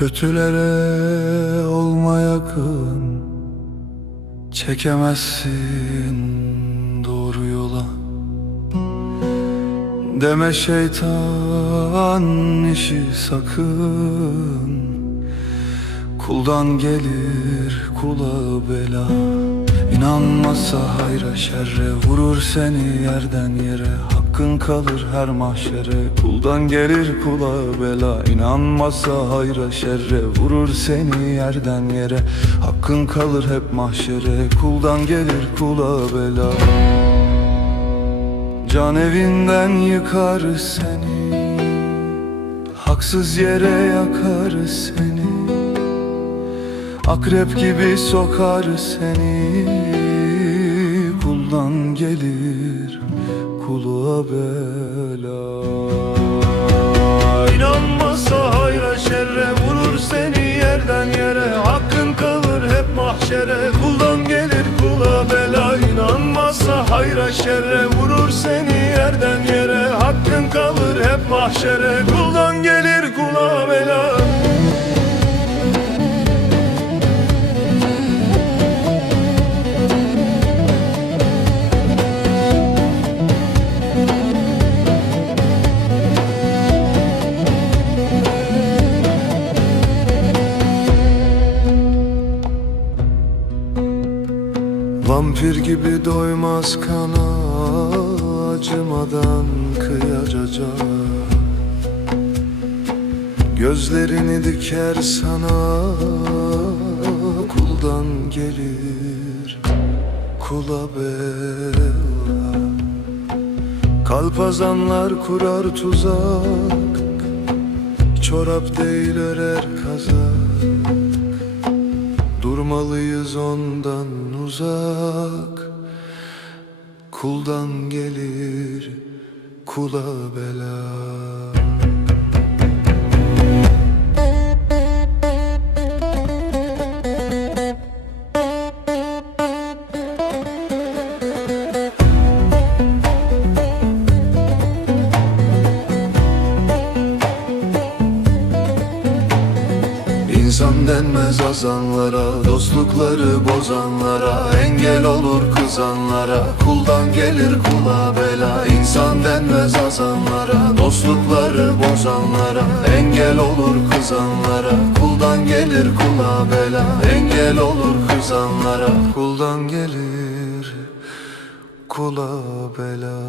Kötülere olma yakın. Çekemezsin doğru yola. Deme şeytan işi sakın. Kuldan gelir kula bela. İnanmazsa hayra şerre Vurur seni yerden yere Hakkın kalır her mahşere. Kuldan gelir kula bela. İnanmazsa hayra şerre. Vurur seni yerden yere. Hakkın kalır hep mahşere. Kuldan gelir kula bela. Can evinden yıkar seni. Haksız yere yakar seni. Akrep gibi sokar seni. Kuldan gelir kuluğa bela. İnanmazsa hayra şerre Vurur seni yerden yere. Hakkın kalır hep mahşere Kuldan gelir kula bela. İnanmazsa hayra şerre Vurur seni yerden yere. Hakkın kalır hep mahşere Kuldan gelir kula bela Vampir gibi doymaz kana Acımadan kıyacacak Gözlerini diker sana Kuldan gelir Kula bela. Kalpazanlar kurar tuzak Çorap değil örer kazak Durmalıyız ondan uzak. Kuldan gelir kula bela İnsan denmez azanlara Dostlukları bozanlara Engel olur kızanlara. Kuldan gelir kula bela İnsan denmez azanlara Dostlukları bozanlara Engel olur kızanlara. Kuldan gelir kula bela Engel olur kızanlara. Kuldan gelir kula bela